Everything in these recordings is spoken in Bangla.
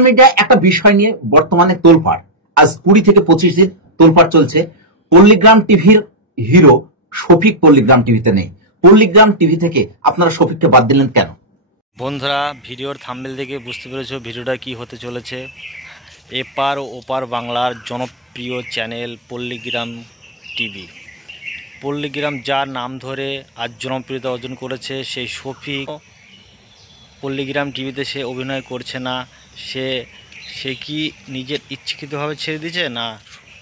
সোশ্যাল মিডিয়ায় একটা বিষয় নিয়ে বর্তমানে তোলপাড়। আজ 20 থেকে 25 দিন তোলপাড় চলছে। পল্লীগ্রাম টিভির হিরো শফিক পল্লীগ্রাম টিভিতে নেই। পল্লীগ্রাম টিভি থেকে আপনারা শফিককে বাদ দিলেন কেন? বন্ধুরা, ভিডিওর থাম্বনেল দেখে বুঝতে পেরেছো ভিডিওটা কি হতে চলেছে। এপার ও ওপার বাংলার জনপ্রিয় চ্যানেল পল্লীগ্রাম টিভি। পল্লীগ্রাম যার নাম ধরে আজ জনপ্রিয়তা অর্জন করেছে, সেই শফিক পল্লীগ্রাম টিভিতে সে অভিনয় করছে না। সে কি নিজের ইচ্ছাকৃতভাবে ছেড়ে দিয়েছে, না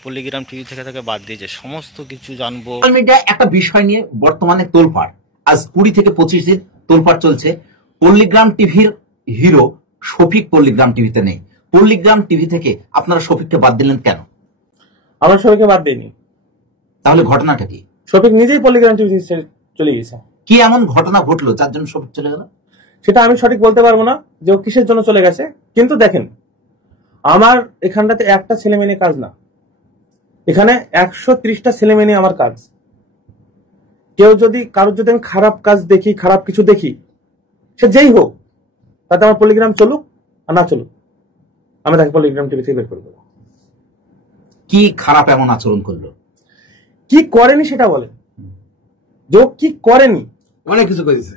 পল্লীগ্রাম টিভি থেকে তাকে বাদ দিয়েছে? সমস্ত কিছু জানবো। সোশ্যাল মিডিয়ায় একটা বিষয় নিয়ে বর্তমানে তোলপাড়। আজ 20 থেকে 25 দিন তোলপাড় চলছে। পল্লীগ্রাম টিভির হিরো শফিক পল্লীগ্রাম টিভিতে নেই। পল্লীগ্রাম টিভি থেকে আপনারা শফিককে বাদ দিলেন কেন? আমরা শফিককে বাদ দিইনি। তাহলে ঘটনাটা কি? শফিক নিজেই পল্লীগ্রাম টিভি চলে গেছে। কি এমন ঘটনা ঘটলো যার জন্য শফিক চলে গেল? সেটা আমি সঠিক বলতে পারবো না যে ও কিসের জন্য চলে গেছে। কিন্তু দেখেন, আমার এখানটাতে একটা ছেলে মেয়ে নিয়ে কাজ না, এখানে 130টা ছেলে মেয়ে নিয়ে আমার কাজ। কারোর যদি আমি খারাপ কাজ দেখি, খারাপ কিছু দেখি, সে যেই হোক, তাতে আমার পল্লীগ্রাম চলুক আর না চলুক, আমি তাকে পল্লীগ্রাম টিভি থেকে বের করে দেবো। কি খারাপ এমন আচরণ করলো? কি করেনি সেটা বলেন। যে কি করেনি, অনেক কিছু করেছে।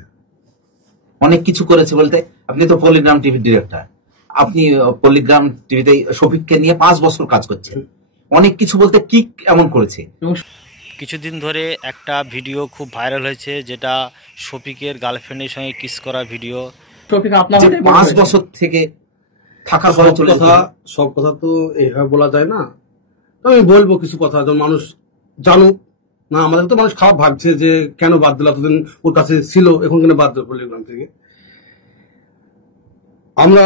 অনেক কিছু করেছে বলতে, আপনি তো পল্লীগ্রাম টিভির ডিরেক্টর, আপনি পল্লীগ্রাম টিভিতে শফিককে নিয়ে 5 বছর কাজ করছেন। অনেক কিছু বলতে কি এমন করেছে? কিছুদিন ধরে একটা ভিডিও খুব ভাইরাল হয়েছে, যেটা শফিকের গার্লফ্রেন্ডের সঙ্গে কিস করা ভিডিও। শফিক আপনার 5 বছর থেকে থাকার পরে চলে সব কথা তো এইভাবে বলা যায় না। আমি বলবো কিছু কথা, যেন মানুষ জানুক। না, আমাদের তো মানুষ খারাপ ভাবছে যে কেন বাদ দিল, এতদিন ওর কাছে ছিল, এখন কেন বাদ দিল পল্লীগ্রাম থেকে। আমরা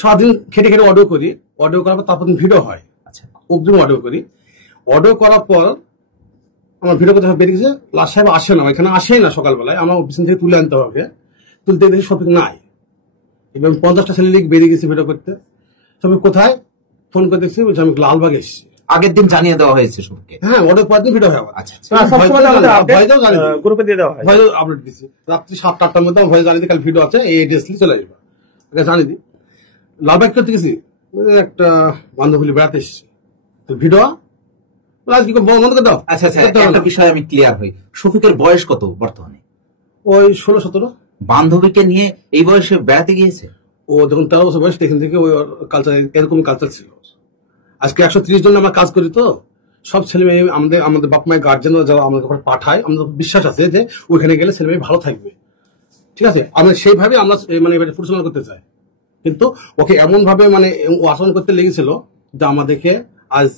সারাদিন খেটে খেটে অডিও করি, অডিও করার পর তারপর ভিডিও হয়। আচ্ছা, অগ্রিম অডিও করি। অডিও করার পর আমার ভিডিও কথা বেরিয়ে গেছে, লাশ সাহেব আসে না, এখানে আসেই না। সকালবেলায় আমরা অফিস থেকে তুলে আনতে হবে, তুলতে দেখি শফিক নাই। এবং 50টা ছেলে লিগ বেরিয়ে গেছে ভিডিও করতে। শফিক কোথায়? ফোন করে দেখছি, বলছি আমি লালবাগ এসেছি। আগের দিন জানিয়ে দেওয়া হয়েছে শফিককে? হ্যাঁ, অডিও পরের দিন ভিডিও হয়। আচ্ছা, গ্রুপে দিয়ে দেওয়া হয়, ভয়েস আপলোড দিচ্ছি। রাত্রি 7-8টার মধ্যে ভয়েস জানিয়ে দিই, কাল ভিডিও আছে, এই ড্রেস নিয়ে চলে আসবে। জানিয়ে দিই লালবাগ করতে গেছি, একটা বান্ধবী বেড়াতে এসেছি, ভিডিও কি বন্ধ করে দাও। আচ্ছা, একটা বিষয় আমি ক্লিয়ার হই, শফিকের বয়স কত বর্তমানে? ওই 16-17। বান্ধবীকে নিয়ে এই বয়সে বেড়াতে গিয়েছে? ও যখন 13 বছর বয়স, এখান থেকে ওই কালচার, এরকম কালচার ছিল। আজকে 130 জন আমরা কাজ করি, তো সব ছেলে মেয়ে আমাদের বাপ মায়ের গার্জেন যারা আমাদের পাঠায়, আমাদের বিশ্বাস আছে যে ওইখানে গেলে ছেলে মেয়ে ভালো থাকবে। ঠিক আছে, আমরা সেইভাবে আমরা মানে পরিচালনা করতে চাই। কিন্তু ওকে এমন ভাবে মানে ও আচরণ করতে লেগেছিল যে আমাদেরকে আজ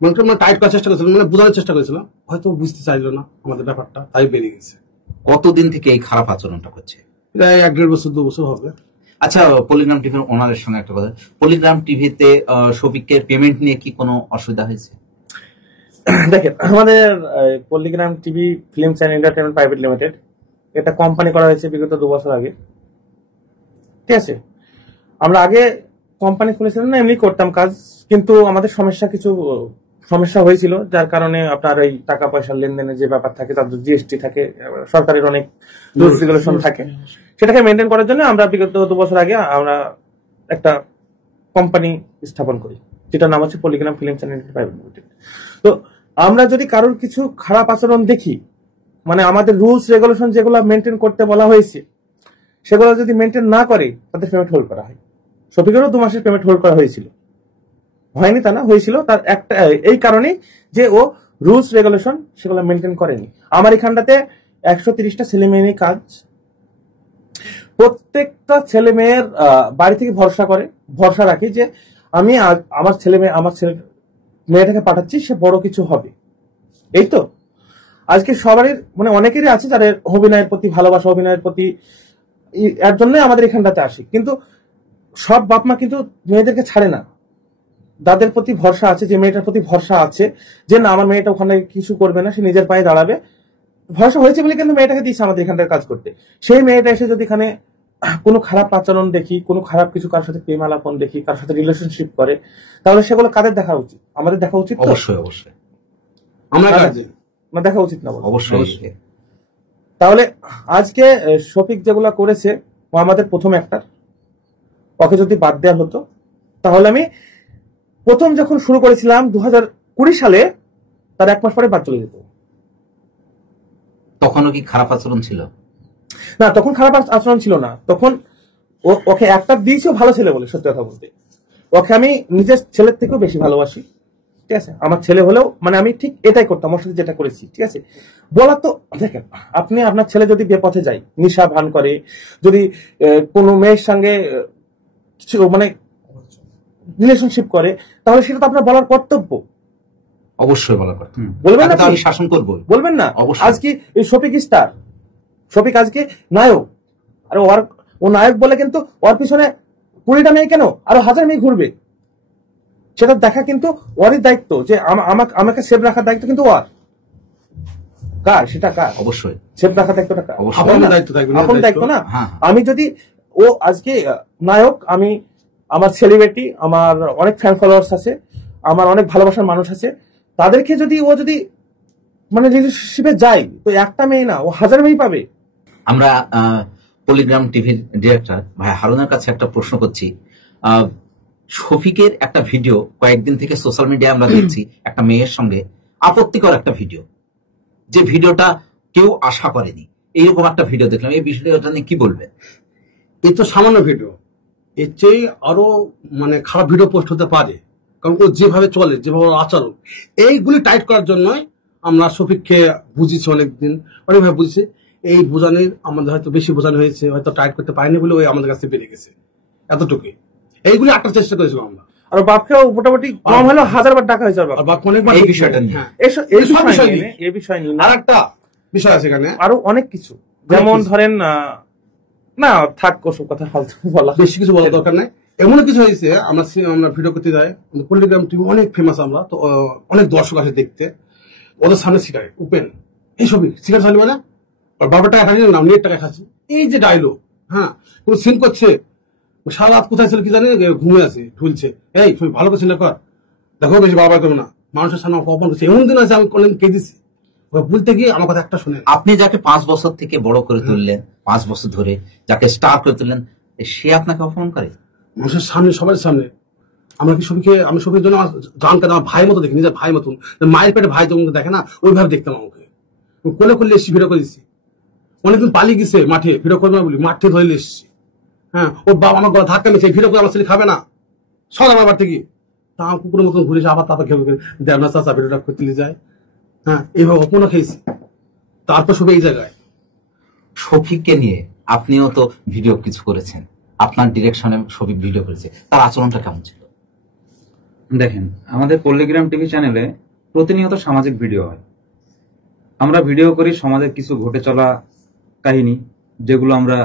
মানে টাইট করার চেষ্টা করেছিল, মানে বোঝানোর চেষ্টা করেছিল। হয়তো বুঝতে চাইলো না আমাদের ব্যাপারটা, তাই বেরিয়ে গেছে। কতদিন থেকে এই খারাপ আচরণটা করছে? প্রায় 1-1.5 বছর 2 বছর হবে। আচ্ছা, পল্লীগ্রাম টিভির ওনারের সঙ্গে একটা কথা, পল্লীগ্রাম টিভিতে শফিকের পেমেন্ট নিয়ে কি কোনো অসুবিধা হয়েছে? দেখেন, আমাদের Palligram TV films and entertainment private limited, এটা কোম্পানি করা হয়েছে বিগত 2 বছর আগে। ঠিক আছে, আমরা আগে কোম্পানি খুলেছিলাম না, এমনি করতাম কাজ, কিন্তু আমাদের সমস্যা হয়েছিল, যার কারণে আপনার এই টাকা পয়সার লেনদেনের যে ব্যাপার থাকে, তাদের জিএসটি থাকে, সরকারের অনেক রুলস রেগুলেশন থাকে, সেটাকে মেনটেন করার জন্য আমরা বিগত 2 বছর আগে আমরা একটা কোম্পানি স্থাপন করি, যেটার নাম হচ্ছে Palligram films and entertainment private limited. তো আমরা যদি কারোর কিছু খারাপ আচরণ দেখি, মানে আমাদের রুলস রেগুলেশন যেগুলো মেনটেন করতে বলা হয়েছে, সেগুলো যদি মেনটেন না করে, তাদের পেমেন্ট হোল্ড করা হয়। শফিকেরও 2 মাসের পেমেন্ট হোল্ড করা হয়েছিল, হয়নি তা না, হয়েছিল। তার একটা এই কারণে যে ও রুলস রেগুলেশন সেগুলো মেনটেন করেনি। আমার এখানটাতে 130টা ছেলে মেয়ে নিয়ে কাজ। প্রত্যেকটা ছেলে মেয়ের বাড়ি থেকে ভরসা রাখি যে আমি আমার মেয়েটাকে পাঠাচ্ছি, সে বড় কিছু হবে। এই তো আজকে সবারই মানে অনেকেরই আছে যাদের অভিনয়ের প্রতি ভালোবাসা, অভিনয়ের প্রতি, এর জন্যই আমাদের এখানটাতে আসি। কিন্তু সব বাপ মা কিন্তু মেয়েদেরকে ছাড়ে না। যাদের প্রতি ভরসা আছে, যে মেয়েটার প্রতি ভরসা আছে যে না আমার মেয়েটা ওখানে কিছু করবে না, সে নিজের পায়ে দাঁড়াবে, ভরসা হয়েছে বলে কিন্তু মেয়েটাকে দিয়েছে আমাদের এখানটার কাজ করতে। সেই মেয়েটা এসে যদি এখানে কোনো খারাপ আচরণ দেখি, কোনো খারাপ কিছু, কারোর সাথে প্রেম আলাপন দেখি, কারোর সাথে রিলেশনশিপ করে, তাহলে সেগুলো কাদের দেখা উচিত? আমাদের দেখা উচিত। অবশ্যই আমরা দেখা উচিত না? অবশ্যই। তাহলে আজকে শফিক যেগুলা করেছে, ও আমাদের প্রথম অ্যাক্টর, ওকে যদি বাদ দেওয়া হতো তাহলে আমি প্রথম যখন শুরু করেছিলাম 2020 সালে তার 1 মাস পরে বাদ চলে যেত। তখনও কি খারাপ আচরণ ছিল? না, তখন খারাপ আচরণ ছিল না। তখন ওকে একটা দিয়েছি ভালো ছেলে বলে, সত্যি কথা বলতে ওকে আমি নিজের ছেলের থেকেও বেশি ভালোবাসি, ঠিক আছে। আমার ছেলে হলেও মানে আমি ঠিক এটাই করতাম, ওর সাথে যেটা করেছি, ঠিক আছে। বলা তো দেখেন, আপনি আপনার ছেলে যদি বেপথে যায়, নিশা ভান করে, যদি কোনো মেয়ের সঙ্গে কিছু মানে রিলেশনশিপ করে, তাহলে সেটা তো আপনার বলার কর্তব্য। অবশ্যই বলার কর্তব্য। বলবেন না? আমি শাসন করবো, বলবেন না? আজকে এই শফিক স্টার, শফিক আজকে নায়ক, আর ও নায়ক বলে কিন্তু ওর পিছনে 20টা মেয়ে কেন, আরো 1000 মেয়ে ঘুরবে, সেটা দেখা কিন্তু ওরই দায়িত্ব। যে আমাকে সেভ রাখার দায়িত্ব কিন্তু ওর। কার সেটা? কার? অবশ্যই সেভ রাখার দায়িত্বটা কার? আপনার দায়িত্ব থাকবে, আপন দায়িত্ব না? হ্যাঁ। আমি যদি ও আজকে নায়ক, আমি আমার সেলিব্রিটি, আমার অনেক ফ্যান ফলোয়ার্স আছে, আমার অনেক ভালোবাসার মানুষ আছে, তাদেরকে যদি ও যদি মানে রিলেশনশিপে যায়, তো একটা মেয়ে না, ও 1000 মেয়ে পাবে। আমরা পলিগ্রাম টিভির ডিরেক্টর ভাই হারুনের কাছে একটা প্রশ্ন করছি। শফিকের একটা ভিডিও কয়েকদিন থেকে সোশ্যাল মিডিয়ায় আমরা দেখছি, একটা মেয়ের সঙ্গে আপত্তিকর একটা ভিডিও, যে ভিডিওটা কেউ আশা করেনি, এইরকম একটা ভিডিও দেখলাম। এই ভিডিওটা নিয়ে কি বলবেন? এই তো সামান্য ভিডিও, এর চেয়ে আরো মানে খারাপ ভিডিও পোস্ট হতে পারে, কারণ ও যেভাবে চলে, যেভাবে আচরণ, এইগুলি টাইট করার জন্যই আমরা শফিককে বুঝিয়েছি, অনেকভাবে বুঝছি। এই বোঝানোর আমাদের হয়তো বেশি বোঝানো হয়েছে, হয়তো টাইট করতে পারিনি বলে ওই আমাদের কাছে বেরিয়ে গেছে, এতটুকুই। এইগুলি আটটার চেষ্টা করেছিলাম আমরা। আর বাপকেও মোটামুটি কম হলেও 1000 বার ডাকা হয়েছে। আর বাপ অনেকবার এই বিষয়টা নিয়ে, এই বিষয় নিয়ে আর একটা বিষয় আছে এখানে, আরো অনেক কিছু, যেমন ধরেন না থাক, ওসব কথা ফালতু বলা, বেশি কিছু বলার দরকার নাই। এমন কিছু হয়েছে, আমরা ভিডিও করতে যাই, পলিগ্রাম টিভি অনেক ফেমাস, আমরা তো অনেক দর্শক আসে দেখতে, ওদের সামনে সিগারেট ওপেন, এইসবই সিগারেট চালু মানে ওর বাবার টাকা খাচ্ছি না, নেট টাকা খাচ্ছি, এই যে ডায়লগ, হ্যাঁ, কোন সিন করছে, সারা রাত কোথায় ছিল কি জানি, ঘুমিয়ে আছে, ঠুলছে, এই তুমি ভালো করছি না কর, দেখো বেশি বাবা করবো না, মানুষের সামনে অপমান করছে। এমন দিন আছে আমি কোনদিন কেঁদেছি, বলতে গিয়ে আমার কথা একটা শুনে। আপনি যাকে 5 বছর থেকে বড় করে তুললেন, 5 বছর ধরে যাকে স্টার করে তুললেন, সে আপনাকে অপমান করে মানুষের সামনে, সবার সামনে। আমরা কি আমি সবির জন্য জানকে আমার ভাই মতো দেখি, নিজের ভাই মতন, মায়ের পেটে ভাই যখন দেখে না, ওইভাবে দেখতাম আমাকে। কোলে করলে এসছি, ভিডিও করে দিচ্ছি, অনেকদিন পালিয়ে গেছে মাঠে, ভিডিও করবে না বলি মাঠে ধরে এসছি, হ্যাঁ, ওর বাবা আমার গলা ধাক্কা নিচ্ছে, ভিডিও করে আমার ছেলে খাবে না, সব আমার থেকে তা কুকুরের মতন ঘুরেছে, আবার তারপর ঘেউ করে দেড় মাস চাষা ভিডিওটা করতে যায়, হ্যাঁ, এইভাবে অপনও খেয়েছি। তারপর সব এই জায়গায় শফিককে নিয়ে আপনিও তো ভিডিও কিছু করেছেন, আপনার ডিরেকশনে শফিক ভিডিও করেছে, তার আচরণটা কেমন ছিল? দেখেন, আমাদের পল্লিগ্রাম টিভি চ্যানেলে প্রতিনিয়ত সামাজিক ভিডিও হয়। আমরা ভিডিও করি সমাজের কিছু ঘটে চলা কাহিনী, যেগুলো আমরা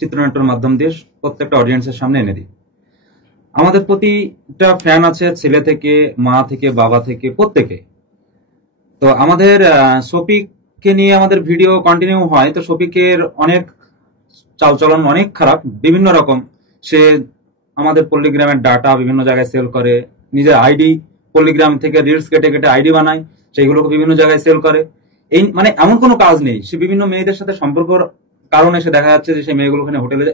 চিত্রনাট্যের মাধ্যম দিয়ে প্রত্যেকটা অডিয়েন্সের সামনে এনে দিই। আমাদের প্রতিটা ফ্যান আছে, ছেলে থেকে, মা থেকে, বাবা থেকে, প্রত্যেকে। তো আমাদের শফিককে নিয়ে আমাদের ভিডিও কন্টিনিউ হয়। তো শফিকের অনেক চালচলন অনেক খারাপ, বিভিন্ন রকম। সে আমাদের পল্লিগ্রামের ডাটা বিভিন্ন জায়গায় সেল করে, নিজের আইডি পল্লিগ্রাম থেকে রিলস কেটে কেটে আইডি বানায়, সেইগুলোকে বিভিন্ন জায়গায় সেল করে। এই মানে এমন কোনো কাজ নেই, সে বিভিন্ন মেয়েদের সাথে সম্পর্কর কারণে সে দেখা যাচ্ছে যে সেই মেয়েগুলো ওখানে হোটেলে,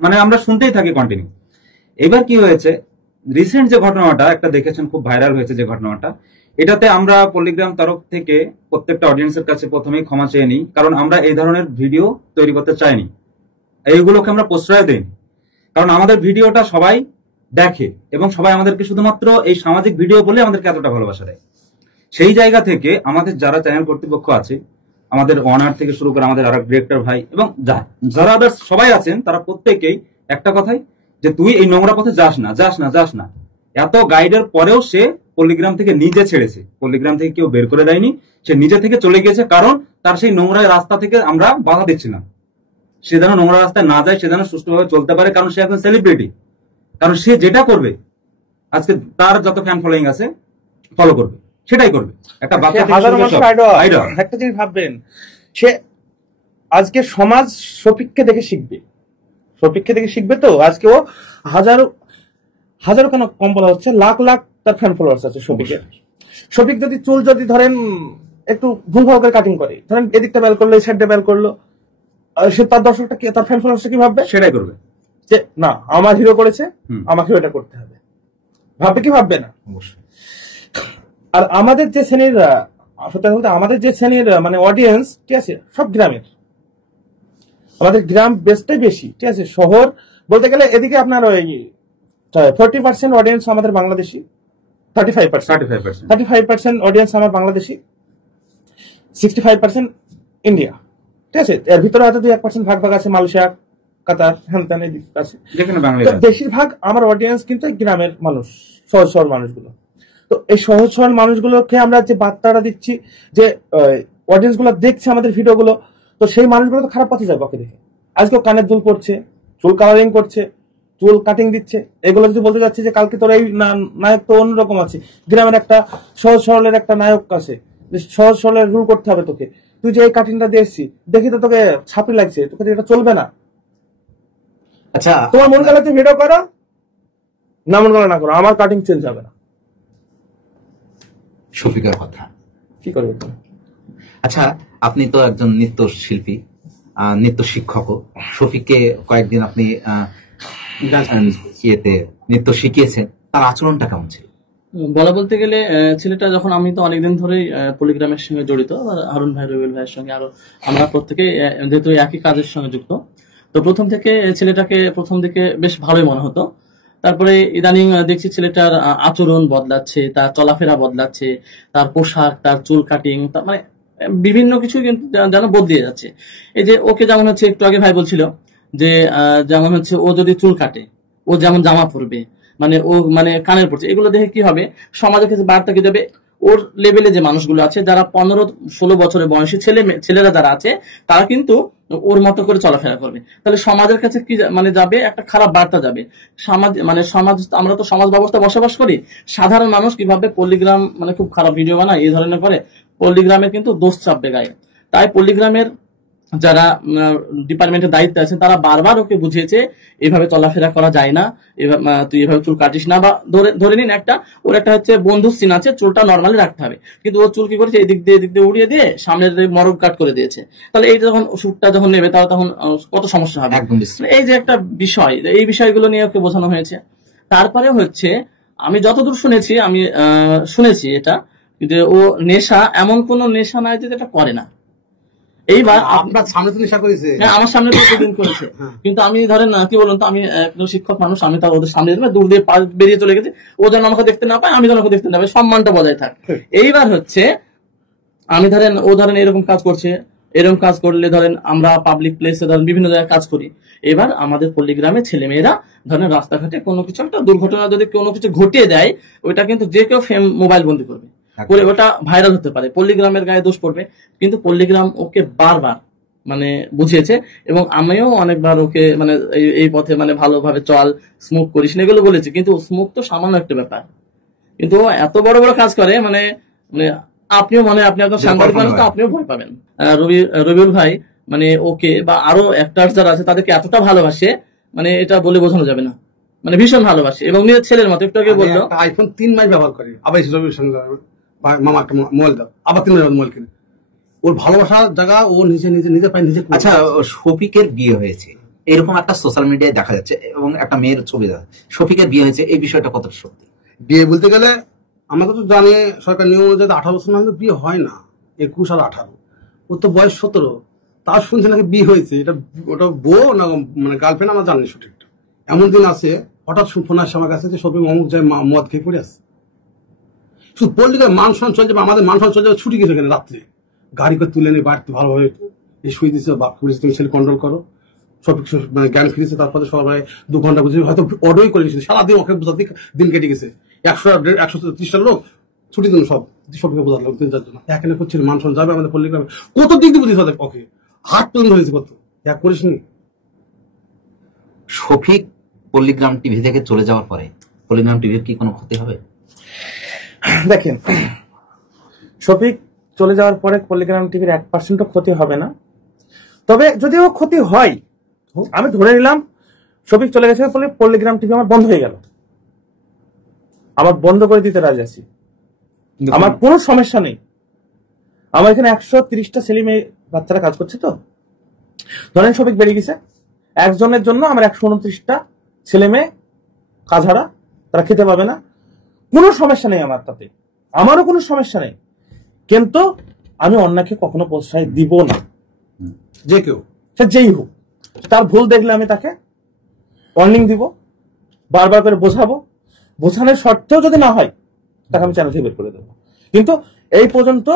মানে আমরা শুনতেই থাকি কন্টিনিউ। এবার কি হয়েছে, রিসেন্ট যে ঘটনাটা একটা দেখেছেন, খুব ভাইরাল হয়েছে যে ঘটনাটা, এটাতে আমরা পল্লিগ্রাম তরফ থেকে প্রত্যেকটা অডিয়েন্সের কাছে প্রথমেই ক্ষমা চেয়ে নিই, কারণ আমরা এই ধরনের ভিডিও তৈরি করতে চাইনি, এইগুলোকে আমরা প্রশ্রয় দিই, কারণ আমাদের ভিডিওটা সবাই দেখে এবং সবাই আমাদেরকে শুধুমাত্র এই সামাজিক ভিডিও বলে আমাদেরকে এতটা ভালোবাসা দেয়। সেই জায়গা থেকে আমাদের যারা চ্যানেল কর্তৃপক্ষ আছে, আমাদের ওনার থেকে শুরু করে আমাদের আরেক ডিরেক্টর ভাই এবং যারা আদার্স সবাই আছেন, তারা প্রত্যেকেই একটা কথাই, যে তুই এই নোংরা পথে যাস না, যাস না, যাস না। এত গাইডের পরেও সে পল্লিগ্রাম থেকে নিজে ছেড়েছে, পল্লিগ্রাম থেকে কেউ বের করে দেয়নি, সে নিজে থেকে চলে গিয়েছে, কারণ তার সেই নোংরা রাস্তা থেকে আমরা বাধা দিচ্ছিলাম। সে যেন নোংরা রাস্তায় না যায়, সে যেন সুষ্ঠুভাবে চলতে পারে, কারণ সে এখন সেলিব্রিটি, কারণ সে যেটা করবে আজকে তার যত ফ্যান ফলোয়িং আছে ফলো করবে, সেটাই করবে। একটা একটা জিনিস ভাববেন, সে আজকে সমাজ শফিককে দেখে শিখবে, শফিককে দেখে শিখবে। তো আজকে ও হাজারো কেন কম বলা হচ্ছে, লাখ লাখ তার ফ্যান ফলোয়ার্স আছে শফিকের। শফিক যদি চুল যদি ধরেন একটু ভুলভাল করে কাটিং করে, ধরেন এদিকটা বেল করলো, এই সাইডটা বেল করলো, সে তার দর্শকটা কি, তার ফ্যান ফলোয়ার্সটা কি ভাববে? সেটাই করবে। যে না আমার হিরো করেছে, আমাকেও এটা করতে হবে। ভাববে কি ভাববে না? অবশ্যই। আর আমাদের যে শ্রেণীর সত্যি বলতে আমাদের যে শ্রেণীর মানে অডিয়েন্স, ঠিক আছে, সব গ্রামের, আমাদের গ্রাম বেসটাই বেশি, ঠিক আছে। শহর বলতে গেলে এদিকে আপনার ওই 40% অডিয়েন্স আমাদের বাংলাদেশি, 35% অডিয়েন্স আমার বাংলাদেশি, 65% ইন্ডিয়া, ঠিক আছে। এর ভিতরে হয়তো 2-1% ভাগ আছে মালয়েশিয়া, কাতার, হ্যান আছে। বেশিরভাগ আমার অডিয়েন্স কিন্তু গ্রামের মানুষ, সহজ সরল মানুষগুলো। তো এই সহজ সরল মানুষগুলোকে আমরা যে বার্তাটা দিচ্ছি, যে অডিয়েন্স গুলো দেখছে আমাদের ভিডিওগুলো, তো সেই মানুষগুলো তো খারাপ পথে যাবে ওকে দেখে। আজকে কানের দুল করছে, চুল কালারিং করছে, চুল কাটিং দিচ্ছে, এগুলো যদি বলতে যাচ্ছে যে কালকে তোর এই নায়ক তো অন্যরকম আছে, গ্রামের একটা সহজ সরলের একটা নায়ক আছে, সহজ সরলের রুল করতে হবে তোকে, তুই যে এই কাটিংটা দিয়ে এসছিস দেখি তো তোকে ছাপি লাগছে, তোকে এটা চলবে না। আচ্ছা, তোমার মন গেলে তুমি ভিডিও করো, না মন গেলে না করো, আমার কাটিং চেঞ্জ হবে না। শফিকের কথা কি করবে? আচ্ছা, আপনি তো একজন নৃত্য শিল্পী, নৃত্য শিক্ষকও। শফিককে কয়েকদিন আপনি নৃত্য শিখিয়েছেন, তার আচরণটা কেমন ছিল? বলা বলতে গেলে ছেলেটা যখন, আমি তো অনেকদিন ধরেই পলিগ্রামের সঙ্গে জড়িত, হারুন ভাই, রবিউল ভাইয়ের সঙ্গে, আরো আমরা প্রত্যেকে যেহেতু একই কাজের সঙ্গে যুক্ত, তো প্রথম থেকে ছেলেটাকে প্রথম দিকে বেশ ভালোই মনে হতো। তারপরে ইদানিং দেখছি ছেলেটার আচরণ বদলাচ্ছে, তার চলাফেরা বদলাচ্ছে, তার পোশাক, তার চুল কাটিং, মানে বিভিন্ন কিছু কিন্তু যেন বদলে যাচ্ছে। এই যে ওকে যেমন হচ্ছে একটু আগে ভাই বলছিল যে যেমন হচ্ছে ও যদি চুল কাটে, ও যেমন জামা পরবে, মানে ও মানে কানের পড়ছে, এগুলো দেখে কি হবে, সমাজের কাছে বার্তা কি যাবে, ওর লেভেলে যে মানুষগুলো আছে যারা 15-16 বছরের বয়সী ছেলেরা যারা আছে, তারা কিন্তু ওর মতো করে চলাফেরা করবে। তাহলে সমাজের কাছে কি মানে যাবে, একটা খারাপ বার্তা যাবে। সমাজ আমরা তো সমাজ ব্যবস্থা বসবাস করি, সাধারণ মানুষ কিভাবে পল্লীগ্রাম মানে খুব খারাপ ভিডিও বানায়, এই ধরনের করে পল্লীগ্রামের কিন্তু দোষ চাপবে গায়ে। তাই পল্লীগ্রামের যারা ডিপার্টমেন্টের দায়িত্বে আছেন তারা বারবার ওকে বুঝিয়েছে এভাবে চলাফেরা করা যায় না, তুই এভাবে চুল কাটিস না, বা ধরে নিন ওর একটা হচ্ছে বন্ধু সিন আছে, চুলটা নর্মালি রাখতে হবে, কিন্তু ও চুল কি করেছে এদিক দিয়ে উড়িয়ে দিয়ে সামনের মরক কাট করে দিয়েছে। তাহলে এইটা যখন শুটটা যখন নেবে তাহলে তখন কত সমস্যা হবে। এই যে একটা বিষয়, এই বিষয়গুলো নিয়ে ওকে বোঝানো হয়েছে। তারপরে হচ্ছে আমি যতদূর শুনেছি এটা যে ও নেশা, এমন কোন নেশা নাই যে এটা করে না। এইবার আপনার সামনে তো নেশা করেছে? হ্যাঁ, আমার সামনে প্রতিদিন করেছে, কিন্তু আমি ধরেন কি বলুন তো, আমি একজন শিক্ষক মানুষ, আমি তার ওদের সামনে দূর দিয়ে বেরিয়ে চলে গেছি, ও যেন আমাকে দেখতে না পায়, আমি যেন ওকে দেখতে না পাই, সম্মানটা বজায় থাক। এইবার হচ্ছে আমি ও ধরেন এরকম কাজ করছে, এরকম কাজ করলে ধরেন আমরা পাবলিক প্লেসে ধরেন বিভিন্ন জায়গায় কাজ করি, এবার আমাদের পল্লীগ্রামে ছেলেমেয়েরা ধরেন রাস্তাঘাটে কোনো কিছু একটা দুর্ঘটনা যদি কোনো কিছু ঘটিয়ে দেয়, ওইটা কিন্তু যে কেউ মোবাইল বন্দি করবে, করে ওটা ভাইরাল হতে পারে, পল্লীগ্রামের গায়ে দোষ পড়বে। কিন্তু পল্লীগ্রাম ওকে বারবার মানে বুঝিয়েছে, এবং আমিও অনেকবার ওকে মানে এই পথে মানে ভালোভাবে চল, স্মোক করিস না, এগুলো বলেছি। কিন্তু স্মোক তো সামান্য একটা ব্যাপার, কিন্তু ও এত বড় বড় কাজ করে, মানে আপনিও আপনি একজন সাংবাদিক মানুষ, তো আপনিও ভয় পাবেন। রবিউল ভাই মানে ওকে বা আরো অ্যাক্টর যারা আছে তাদেরকে এতটা ভালোবাসে, মানে এটা বলে বোঝানো যাবে না, মানে ভীষণ ভালোবাসে, এবং নিজের ছেলের মতো। একটু আগে বললো আইফোন 3 মাস ব্যবহার করে, আবার রবির সঙ্গে মামা একটা মোবাইল দাও, আবার 3 মাস মোবাইল কিনে, ওর ভালোবাসার জায়গা ও নিজে পায় নিজে। আচ্ছা, শফিকের বিয়ে হয়েছে এরকম একটা সোশ্যাল মিডিয়ায় দেখা যাচ্ছে, এবং একটা মেয়ের ছবি দেখা যাচ্ছে, শফিকের বিয়ে হয়েছে, এই বিষয়টা কতটা সত্যি? বিয়ে বলতে গেলে আমরা তো জানি সরকার নিয়ম অনুযায়ী 18 বছর না হলে বিয়ে হয় না, 21 আর 18, ওর তো বয়স 17, তার শুনছে নাকি বিয়ে হয়েছে। ওটা বউ না মানে গার্লফ্রেন্ড আমরা জানি সঠিকটা। এমন দিন আছে হঠাৎ ফোন আসছে আমার কাছে যে শফিক অমুক যায় মদ খেয়ে পড়ে আসছে। শুধু পলিটিক্যাল মান সম্মান চলে যাবে, আমাদের মান সম্মান চলে যাবে, ছুটি গেছে এখানে রাত্রে গাড়ি করে তুলে নিয়ে বাড়িতে ভালোভাবে শুয়ে দিচ্ছে, বাপ করেছে, তুমি ছেলে কন্ট্রোল করো। শফিক মানে জ্ঞান ফিরেছে, তারপরে সবাই 2 ঘন্টা বুঝে হয়তো অর্ডারই করে নিয়েছিল, সারাদিন ওকে বোঝাতে দিন কেটে গেছে। 130টা লোক ছুটি দিন সব শফিকে বোঝালো 3-4 জন, এখানে করছিল মান সম্মান যাবে আমাদের পল্লীগ্রামে। কত দিক দিয়ে বুঝিস ওকে, হাট পর্যন্ত হয়েছে, কত এক করিস নি। শফিক পল্লীগ্রাম টিভি থেকে চলে যাওয়ার পরে পল্লীগ্রাম টিভির কি কোনো ক্ষতি হবে? দেখেন, শফিক চলে যাওয়ার পরে পল্লীগ্রাম টিভির 1% ক্ষতি হবে না। তবে যদিও ক্ষতি হয়, আমি ধরে নিলাম শফিক চলে গেছে, পল্লীগ্রাম টিভি আমার বন্ধ হয়ে গেল, আমার বন্ধ করে দিতে রাজি আছি, আমার কোনো সমস্যা নেই। আমার এখানে 130টা ছেলে মেয়ে বাচ্চারা কাজ করছে, তো ধরেন শফিক বেরিয়ে গেছে, একজনের জন্য আমার 129টা ছেলে মেয়ে কাজহারা, তারা খেতে পাবে না। কোনো সমস্যা নেই আমার তাতে, আমারও কোনো সমস্যা নেই, কিন্তু আমি অন্যকে কখনো প্রশ্রয় দিব না। যে কেউ, সে যেই হোক, তার ভুল দেখলে আমি তাকে ওয়ার্নিং দিব, বারবার করে বোঝাবো, বোঝানোর সত্ত্বেও যদি না হয় তাকে আমি চ্যানেল থেকে বের করে দেবো। কিন্তু এই পর্যন্ত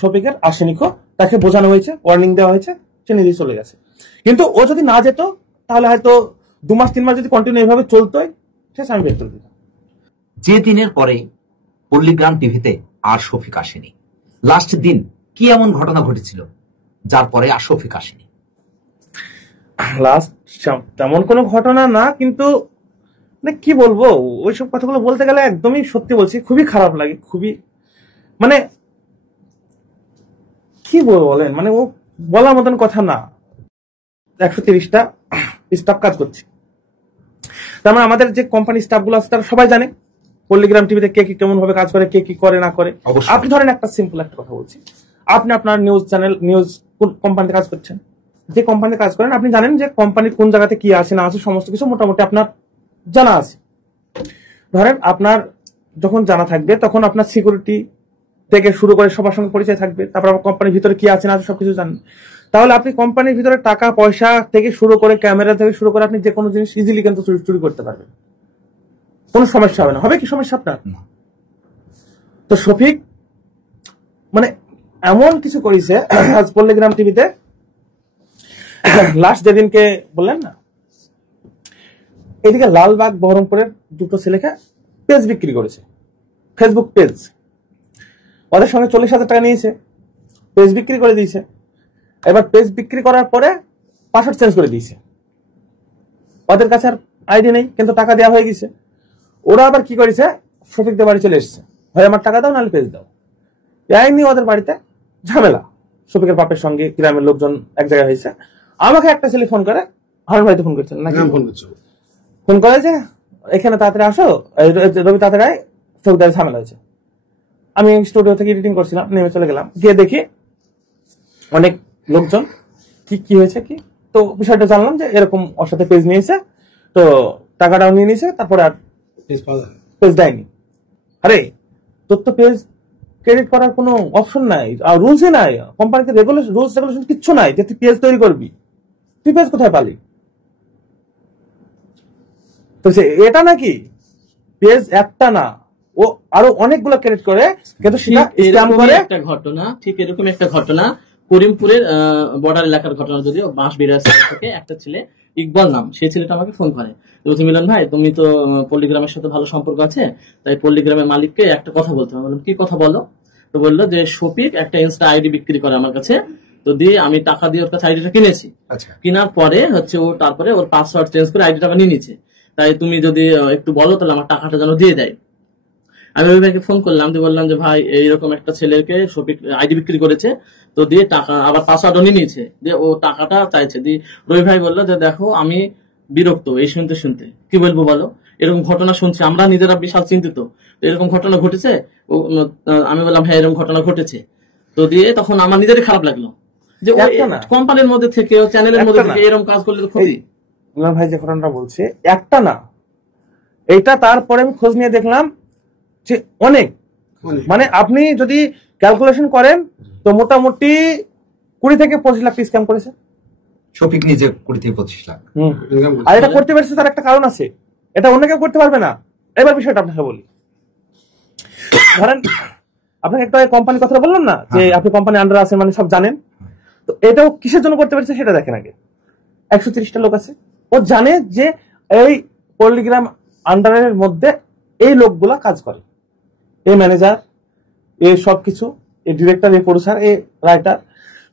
শফিকের আসেনি, তাকে বোঝানো হয়েছে, ওয়ার্নিং দেওয়া হয়েছে, সে নিজেই চলে গেছে। কিন্তু ও যদি না যেত তাহলে হয়তো 2 মাস 3 মাস যদি কন্টিনিউ এইভাবে চলতোই, ঠিক আছে, আমি বের করে দিতাম। যে দিনের পরে পল্লীগ্রাম টিভিতে আর শফিক আসেনি, লাস্ট দিন কি এমন ঘটনা ঘটেছিল যার পরে আর শফিক আসেনি? লাস্ট তেমন কোনো ঘটনা না, কিন্তু মানে কি বলবো, ওইসব কথাগুলো বলতে গেলে একদমই সত্যি বলছি, খুবই খারাপ লাগে, খুবই মানে কি বলবো বলেন, মানে ও বলার মতন কথা না। 130টা স্টাফ কাজ করছে, তার মানে আমাদের যে কোম্পানি স্টাফ গুলো আছে তারা সবাই জানে পল্লীগ্রাম টিভিতে কে কি কেমন ভাবে কাজ করে, কে কি করে না করে। আপনি ধরেন একটা সিম্পল একটা কথা বলছি, আপনি আপনার নিউজ চ্যানেল, নিউজ কোম্পানিতে কাজ করছেন, যে কোম্পানিতে কাজ করেন আপনি জানেন যে কোম্পানির কোন জায়গাতে কি আছে না আছে সমস্ত কিছু মোটামুটি আপনার জানা আছে। ধরেন আপনার যখন জানা থাকবে তখন আপনার সিকিউরিটি থেকে শুরু করে সবার সঙ্গে পরিচয় থাকবে, তারপর কোম্পানির ভিতরে কি আছে না আছে সবকিছু জানেন। তাহলে আপনি কোম্পানির ভিতরে টাকা পয়সা থেকে শুরু করে ক্যামেরা থেকে শুরু করে আপনি যে কোনো জিনিস ইজিলি কিন্তু চুরি করতে পারবেন, কোনো সমস্যা হবে না। হবে কি সমস্যা আপনার? তো শফিক মানে এমন কিছু করেছে আজ পল্লীগ্রাম টিভিতে, লাস্ট যেদিনকে বললেন না, এদিকে লালবাগ বহরমপুরের 2টো ছেলেকে পেজ বিক্রি করেছে, ফেসবুক পেজ, ওদের সঙ্গে 40,000 টাকা নিয়েছে, পেজ বিক্রি করে দিয়েছে। এবার পেজ বিক্রি করার পরে পাসওয়ার্ড চেঞ্জ করে দিয়েছে, ওদের কাছে আর আইডি নেই, কিন্তু টাকা দেওয়া হয়ে গেছে। ওরা আবার কি করেছে, শফিকদের বাড়ি চলে এসছে, হয় আমার টাকা দাও নাহলে পেজ দাও। এই নিয়ে ওদের বাড়িতে ঝামেলা, শফিকের বাপের সঙ্গে গ্রামের লোকজন এক জায়গায় হয়েছে। আমাকে একটা ছেলে ফোন করে, হারুন ভাই তো ফোন করছেন নাকি, ফোন করে যে এখানে তাড়াতাড়ি আসো, রবি তাড়াতাড়ি, শফিকদের ঝামেলা হয়েছে। আমি স্টুডিও থেকে এডিটিং করছিলাম, নেমে চলে গেলাম, গিয়ে দেখি অনেক লোকজন, কি হয়েছে কি, তো বিষয়টা জানলাম যে এরকম ওর সাথে পেজ নিয়েছে, তো টাকাটাও নিয়ে নিয়েছে, তারপরে আর পেজ দেয়নি। আরে তোর তো পেজ ক্রেডিট করার কোনো অপশন নাই, আর রুলসই নাই, কোম্পানিতে রুলস রেগুলেশন কিচ্ছু নাই যে তুই পেজ তৈরি করবি, তুই পেজ কোথায় পালি? তো এটা নাকি পেজ একটা না, ও আরো অনেকগুলো ক্রেডিট করে, কিন্তু সেটা স্ক্যাম করে। একটা ঘটনা, ঠিক এরকম একটা ঘটনা করিমপুরের বর্ডার এলাকার ঘটনা, যদিও বাঁশবিড়া থেকে একটা ছেলে ইকবাল নাম, সেই ছেলেটা আমাকে ফোন করে, বলছে মিলন ভাই তুমি তো পল্লীগ্রামের সাথে ভালো সম্পর্ক আছে, তাই পল্লীগ্রামের মালিককে একটা কথা বলতে হবে। বললাম কি কথা বলো? তো বললো যে শফিক একটা ইনস্টা আইডি বিক্রি করে আমার কাছে, তো দিয়ে আমি টাকা দিয়ে ওর কাছে আইডিটা কিনেছি, কেনার পরে হচ্ছে ও তারপরে ওর পাসওয়ার্ড চেঞ্জ করে আইডিটা নিয়ে নিচ্ছে, তাই তুমি যদি একটু বলো তাহলে আমার টাকাটা যেন দিয়ে দেয়। আমি রবি ভাইকে ফোন করলাম, দিয়ে বললাম যে ভাই এইরকম একটা ছেলেকে শফিক আইডি বিক্রি করেছে, তো দিয়ে টাকা আবার পাসওয়ার্ডও নিয়ে নিয়েছে, দিয়ে ও টাকাটা চাইছে। দিয়ে রবি ভাই বললো যে দেখো আমি বিরক্ত এই শুনতে শুনতে, কি বলবো বলো, এরকম ঘটনা শুনছি, আমরা নিজেরা বিশাল চিন্তিত, এরকম ঘটনা ঘটেছে। আমি বললাম হ্যাঁ এরকম ঘটনা ঘটেছে। তো দিয়ে তখন আমার নিজেরই খারাপ লাগলো যে কোম্পানির মধ্যে থেকে চ্যানেলের মধ্যে থেকে এরকম কাজ করলে ক্ষতি। ভাই যে ঘটনাটা বলছে একটা না, এইটা তারপরে আমি খোঁজ নিয়ে দেখলাম যে অনেক, মানে আপনি যদি ক্যালকুলেশন করেন তো মোটামুটি 20 থেকে 25 লাখ স্ক্যাম করেছে শফিক নিজে, 20 থেকে 25 লাখ। আর এটা করতে পারছে তার একটা কারণ আছে, এটা অন্য কেউ করতে পারবে না। এবার বিষয়টা আপনাকে বলি, ধরেন আপনাকে একটা কোম্পানির কথা বললাম না যে আপনি কোম্পানি আন্ডার আছেন, মানে সব জানেন, তো এটাও কিসের জন্য করতে পারছে সেটা দেখেন আগে। 130টা লোক আছে, ও জানে যে এই পল্লীগ্রাম আন্ডারের মধ্যে এই লোকগুলা কাজ করে, এই ম্যানেজার, এই সবকিছু, এই ডিরেক্টর, এই প্রডিউসার, এই রাইটার,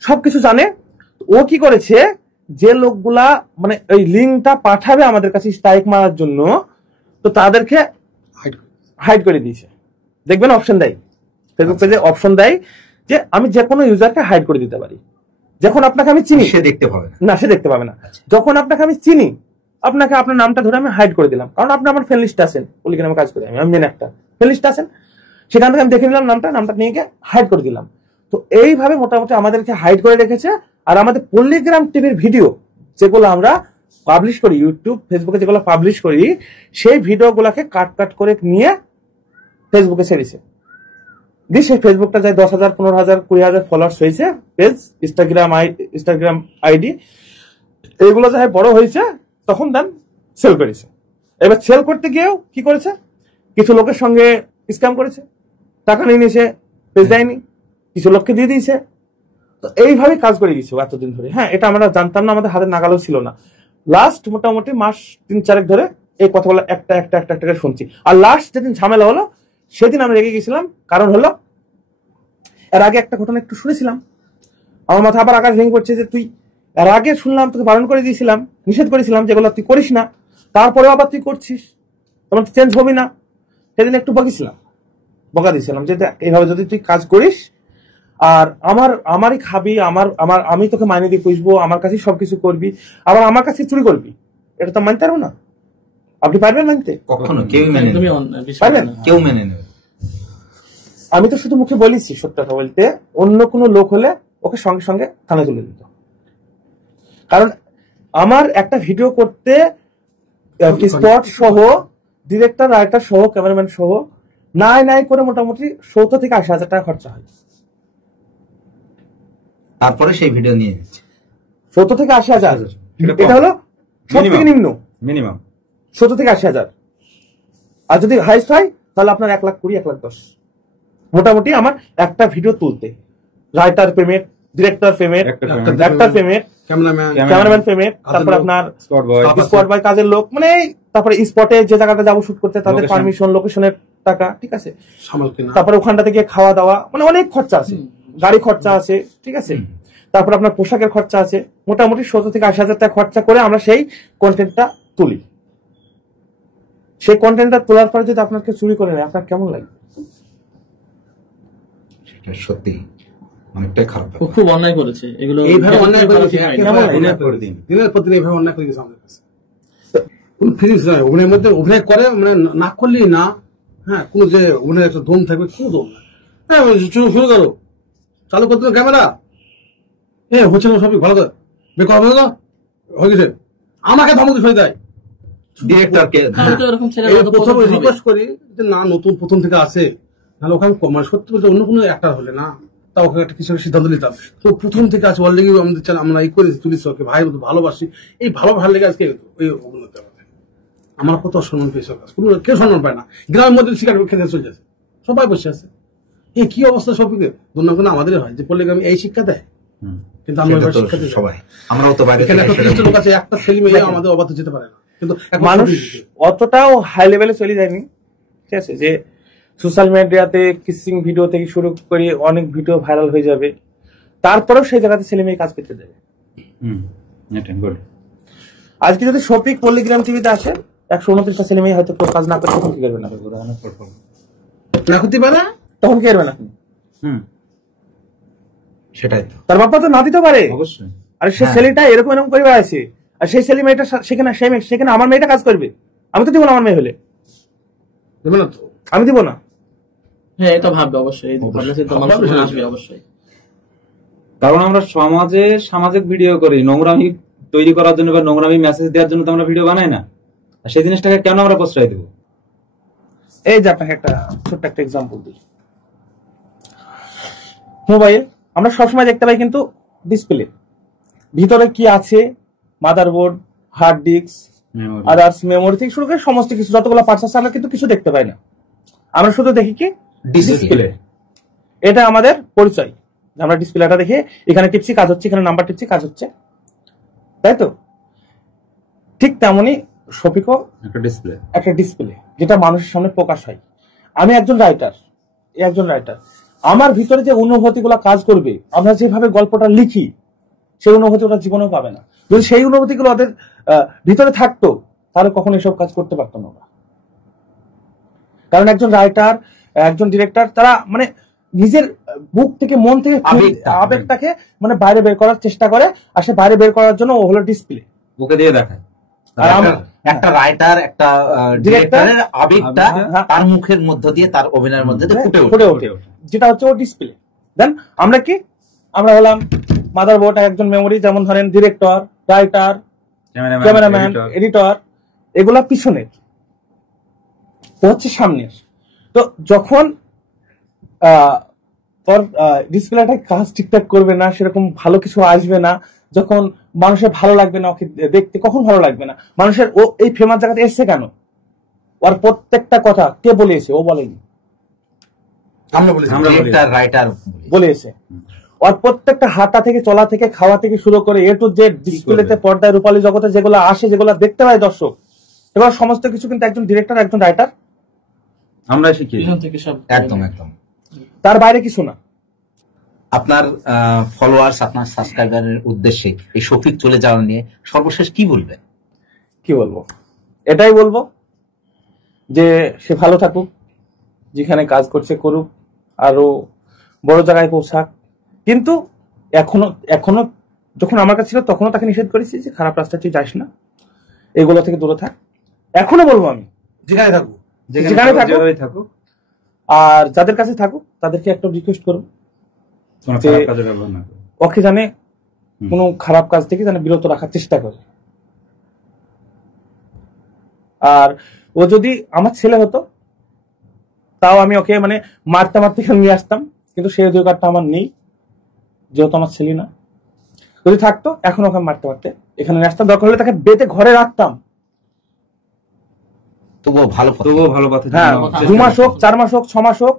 সবকিছু জানে। ও কি করেছে, যে লোকগুলা মানে ওই লিঙ্কটা পাঠাবে আমাদের কাছে স্ট্রাইক মারার জন্য, তো তাদেরকে হাইড করে দিয়েছে। দেখবেন অপশন দেয়, ফেসবুক পেজে অপশন দেয় যে আমি যে কোনো ইউজারকে হাইড করে দিতে পারি। যখন আপনাকে আমি চিনি সে দেখতে পাবে না, সে দেখতে পাবে না। যখন আপনাকে আমি চিনি, আপনাকে আপনার নামটা ধরে আমি হাইড করে দিলাম, কারণ আপনি আমার ফ্রেন্ড লিস্টে আছেন, পল্লীগ্রামে কাজ করি আমি মেন একটা ফ্রেন্ড লিস্টে আছেন, সেখান থেকে আমি দেখে নিলাম নামটা নিয়ে গিয়ে হাইড করে দিলাম। তো এইভাবে মোটামুটি আমাদেরকে হাইড করে রেখেছে। আর আমাদের পল্লীগ্রাম টিভির ভিডিও যেগুলো আমরা পাবলিশ করি, ইউটিউব ফেসবুকে যেগুলো পাবলিশ করি সেই ভিডিওগুলোকে কাট করে নিয়ে ফেসবুকে ছেড়েছে। দিয়ে সেই ফেসবুকটা যায় 10,000, 15,000, 20,000 ফলোয়ার্স হয়েছে পেজ, ইনস্টাগ্রাম আইডি, এইগুলো যাই বড় হয়েছে তখন দেন সেল করেছে। এবার সেল করতে গিয়েও কি করেছে, কিছু লোকের সঙ্গে স্ক্যাম করেছে, টাকা নিয়ে নিয়েছে, পেজ দেয়নি, কিছু লোককে দিয়ে দিয়েছে। তো এইভাবে কাজ করে গেছে এতদিন ধরে। হ্যাঁ, এটা আমরা জানতাম না, আমাদের হাতের নাগালও ছিল না। লাস্ট মোটামুটি মাস 3-4 ধরে এই কথাগুলো একটা করে শুনছি। আর লাস্ট যেদিন ঝামেলা হলো সেদিন আমি রেগে গেছিলাম, কারণ হলো এর আগে একটা ঘটনা একটু শুনেছিলাম, আমার মাথা আবার আকাশ ভেঙে পড়ছে যে তুই এর আগে শুনলাম, তোকে বারণ করে দিয়েছিলাম, নিষেধ করেছিলাম যেগুলো তুই করিস না, তারপরেও আবার তুই করছিস, তোমার চেঞ্জ হবি না। সেদিন একটু বকা দিয়েছিলাম যে এইভাবে যদি তুই কাজ করিস আর আমারই খাবি, আমি তোকে মাইনে দিয়ে পুষবো, আমার কাছে সবকিছু করবি, আবার আমার কাছে চুরি করবি, এটা তো মানতে পারবো না। আপনি পারবেন মানতে? কখনো কেউ মেনে নেবে পারবেন? কেউ মেনে নেবে। আমি তো শুধু মুখে বলেছি, সত্য কথা বলতে অন্য কোনো লোক হলে ওকে সঙ্গে সঙ্গে থানায় তুলে দিত। কারণ আমার একটা ভিডিও করতে স্পট সহ, ডিরেক্টর, রাইটার সহ, ক্যামেরাম্যান সহ নাই করে মোটামুটি 70 থেকে 80,000 টাকা খরচা হয়। তারপরে সেই ভিডিও নিয়ে নিচ্ছে 70 থেকে 80,000, এটা হলো সব থেকে নিম্ন, মিনিমাম 70 থেকে 80,000। আর যদি হাইস্ট হয় তাহলে আপনার 1,20,000, 1,10,000 মোটামুটি আমার একটা ভিডিও তুলতে। Writer payment, director payment, actor payment, cameraman payment, তারপর আপনার স্পট বয়, কাজের লোক, মানে তারপরে স্পটে যে জায়গাটা যাবো শুট করতে তাদের পারমিশন, লোকেশনের টাকা, ঠিক আছে, তারপরে ওখানটা থেকে খাওয়া দাওয়া, মানে অনেক খরচা আছে, গাড়ি খরচা আছে, ঠিক আছে, তারপর আপনার পোশাকের খরচা আছে। মোটামুটি 70 থেকে 80,000 টাকা খরচা করে আমরা সেই কন্টেন্টটা তুলি। সেই কন্টেন্টটা তোলার পরে যদি আপনাকে চুরি করে নেয়, আপনার কেমন লাগে? সত্যি অনেকটাই খারাপ। খুব অন্যায় করেছে এগুলো, এইভাবে অন্যায় করে দিনের প্রতি এইভাবে অন্যায় করে দিয়েছে আমাদের কাছে। কোন ফিজিক্স নয়, অভিনয়ের মধ্যে অভিনয় করে, মানে না করলেই না। হ্যাঁ, কোনো যে অভিনয়ের একটা দম থাকবে, কোনো দম না। হ্যাঁ, শুরু করো, চালু করতে ক্যামেরা, হ্যাঁ হচ্ছে না, সবই ভালো করে বেকার হয়ে গেছে, আমাকে ধমক হয়ে যায় ডিরেক্টরকে। প্রথম রিকোয়েস্ট করি যে না, নতুন প্রথম থেকে আসে, নাহলে ওখানে মানে সত্যি বলতে অন্য কোনো একটা হলে না, তা ওকে একটা কিছু সিদ্ধান্ত নিতাম। তো প্রথম থেকে আছে অলরেডি আমাদের আমরা এই করেছি, তুলিস ওকে ভাই মতো ভালোবাসি, এই ভালো লেগে আজকে ওই অভিনয় আমাদের। আমার কত সম্মান পেয়েছে, কেউ সম্মান পায় না। গ্রামের মধ্যে সিগারেট খেতে চলে যাচ্ছে, সবাই বসে আছে। এই কি অবস্থা সবকে দুর্নাম করে আমাদের হয় যে পল্লীগ্রামে এই শিক্ষা দেয়, কিন্তু আমরা সবাই আমরাও তো বাইরে লোক আছে, একটা ছেলে মেয়ে আমাদের অবাধ যেতে পারে না। কিন্তু মানুষ অতটাও হাই লেভেলে চলে যায়নি, ঠিক আছে, যে সোশ্যাল মিডিয়াতে কিসিং ভিডিও থেকে শুরু করে অনেক ভিডিও ভাইরাল হয়ে যাবে, তারপরেও সেই জায়গাতে ছেলে মেয়ে কাজ করতে দেবে। আজকে যদি শফিক পল্লীগ্রাম টিভিতে আসে, 129টা ছেলে মেয়ে হয়তো কাজ না করে, তখন কি করবে না? করতে পারে, তখন কি করবে না? সেটাই তো, তার বাবা তো না দিতে পারে অবশ্যই। আর সে ছেলেটা এরকম করে বেড়াচ্ছে, আর সেই ছেলে মেয়েটা সেখানে আমার মেয়েটা কাজ করবে, আমি তো দিব না। আমার মেয়ে হলে দেবে না তো, আমি দিব না। হ্যাঁ, এটা ভাববে অবশ্যই, আসবে অবশ্যই। কারণ আমরা সমাজে সামাজিক ভিডিও করি, নোংরামি তৈরি করার জন্য বা নোংরামি মেসেজ দেওয়ার জন্য তো আমরা ভিডিও বানাই না। আর সেই জিনিসটাকে কেন আমরা প্রশ্রয় দেবো? এই যে আপনাকে একটা ছোট্ট একটা এক্সাম্পল দিই। মোবাইল আমরা সবসময় দেখতে পাই, কিন্তু ডিসপ্লে ভিতরে কি আছে, motherboard, hard disk, others memory থেকে শুরু করে সমস্ত কিছু যতগুলো পার্টস আছে আমরা কিন্তু কিছু দেখতে পাই না। আমরা শুধু দেখি কি ডিসপ্লে। এটা আমাদের পরিচয়, আমরা ডিসপ্লেটা দেখে এখানে টিপছি কাজ হচ্ছে, এখানে নাম্বার টিপছি কাজ হচ্ছে, তাই তো? ঠিক তেমনই শফিকও একটা ডিসপ্লে, যেটা মানুষের সামনে প্রকাশ হয়। আমি একজন রাইটার, আমার ভিতরে যে অনুভূতি গুলা কাজ করবে, আমরা যেভাবে গল্পটা লিখি সেই অনুভূতি ওরা জীবনেও পাবে না। যদি সেই অনুভূতি গুলো ওদের ভিতরে থাকতো তাহলে কখনো এসব কাজ করতে পারতাম না। কারণ একজন রাইটার, একজন ডিরেক্টর, তারা মানে নিজের বুক থেকে, মন থেকে আবেগটাকে মানে বাইরে বের করার চেষ্টা করে, আর সে বাইরে বের করার জন্য ও হলো ডিসপ্লে, ওকে দিয়ে দেখায়। একটা রাইটার, একটা ডিরেক্টরের আবেগটা তার মুখের মধ্য দিয়ে, তার অভিনয়ের মধ্যে দিয়ে ফুটে ওঠে, যেটা হচ্ছে ও ডিসপ্লে। দেন আমরা কি, আমরা হলাম মাদারবোর্ড, একজন মেমোরি, যেমন ধরেন ডিরেক্টর, রাইটার, ক্যামেরাম্যান, এডিটর, এগুলা পিছনের, ও হচ্ছে সামনের। তো যখন তোর ডিসপ্লেটা কাজ ঠিকঠাক করবে না, সেরকম ভালো কিছু আসবে না, যখন মানুষের ভালো লাগবে না ওকে দেখতে, কখন ভালো লাগবে না মানুষের, ও এই ফেমাস জায়গাতে এসছে কেন? ওর প্রত্যেকটা কথা কে বলেছে? ও বলেনি, আমরা বলি রাইটার বলেছে। ওর প্রত্যেকটা হাঁটা থেকে, চলা থেকে, খাওয়া থেকে শুরু করে এ টু জেড ডিসপ্লেতে, পর্দায়, রূপালী জগতে যেগুলো আসে, যেগুলো দেখতে পায় দর্শক, এবার সমস্ত কিছু কিন্তু একজন ডিরেক্টর, একজন রাইটার আমরা শিখি থেকে সব একদম একদম। তার বাইরে কিছু না। আপনার ফলোয়ার্স, আপনার সাবস্ক্রাইবারের উদ্দেশ্যে এই শফিক চলে যাওয়া নিয়ে সর্বশেষ কি বলবেন? কি বলবো, এটাই বলবো যে সে ভালো থাকুক, যেখানে কাজ করছে করুক, আরো বড় জায়গায় পৌঁছাক। কিন্তু এখনো যখন আমার কাছে ছিল তখনও তাকে নিষেধ করেছি যে খারাপ রাস্তা তুই যাস না, এগুলো থেকে দূরে থাক। এখনো বলবো আমি, যেখানে থাকবো, যেখানে থাকুক, আর যাদের কাছে থাকুক তাদেরকে একটা রিকোয়েস্ট করবো যে ওকে জানে কোনো খারাপ কাজ থেকে যেন বিরত রাখার চেষ্টা করে। আর ও যদি আমার ছেলে হতো তাও আমি ওকে মানে মারতে মারতে নিয়ে আসতাম, কিন্তু সেই অধিকারটা আমার নেই, যেহেতু আমার ছেলে না। যদি থাকতো এখন ওকে মারতে মারতে এখানে নিয়ে আসতাম, দরকার হলে তাকে বেঁধে ঘরে রাখতাম, তবুও ভালো পথে হ্যাঁ, 2 মাস হোক, 4 মাস হোক, 6 মাস হোক,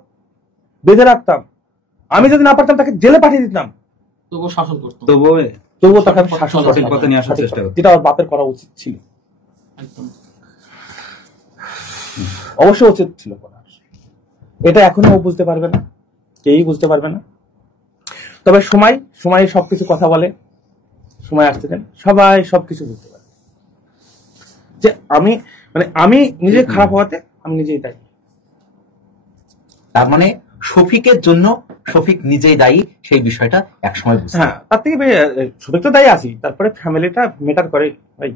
বেঁধে রাখতাম। আমি যদি না পারতাম তাকে জেলে পাঠিয়ে দিতাম, তবুও শাসন করতো, তবুও তাকে শাসন সঠিক পথে নিয়ে আসার চেষ্টা করতো, যেটা ওর বাপের করা উচিত ছিল, একদম অবশ্যই উচিত ছিল করা। এটা এখনো ও বুঝতে পারবে না, কেউই বুঝতে পারবে না। তবে সময় সবকিছু কথা বলে, সময় আসতে দেন, সবাই সবকিছু বুঝতে পারবে। যে আমি নিজে খারাপ হওয়াতে আমি নিজেই দায়ী। তার মানে শফিকের জন্য শফিক নিজেই দায়ী, সেই বিষয়টা একসময় বুঝতে। হ্যাঁ, তার থেকে শফিক তো দায়ী আছি, তারপরে ফ্যামিলিটা ম্যাটার করে ভাই।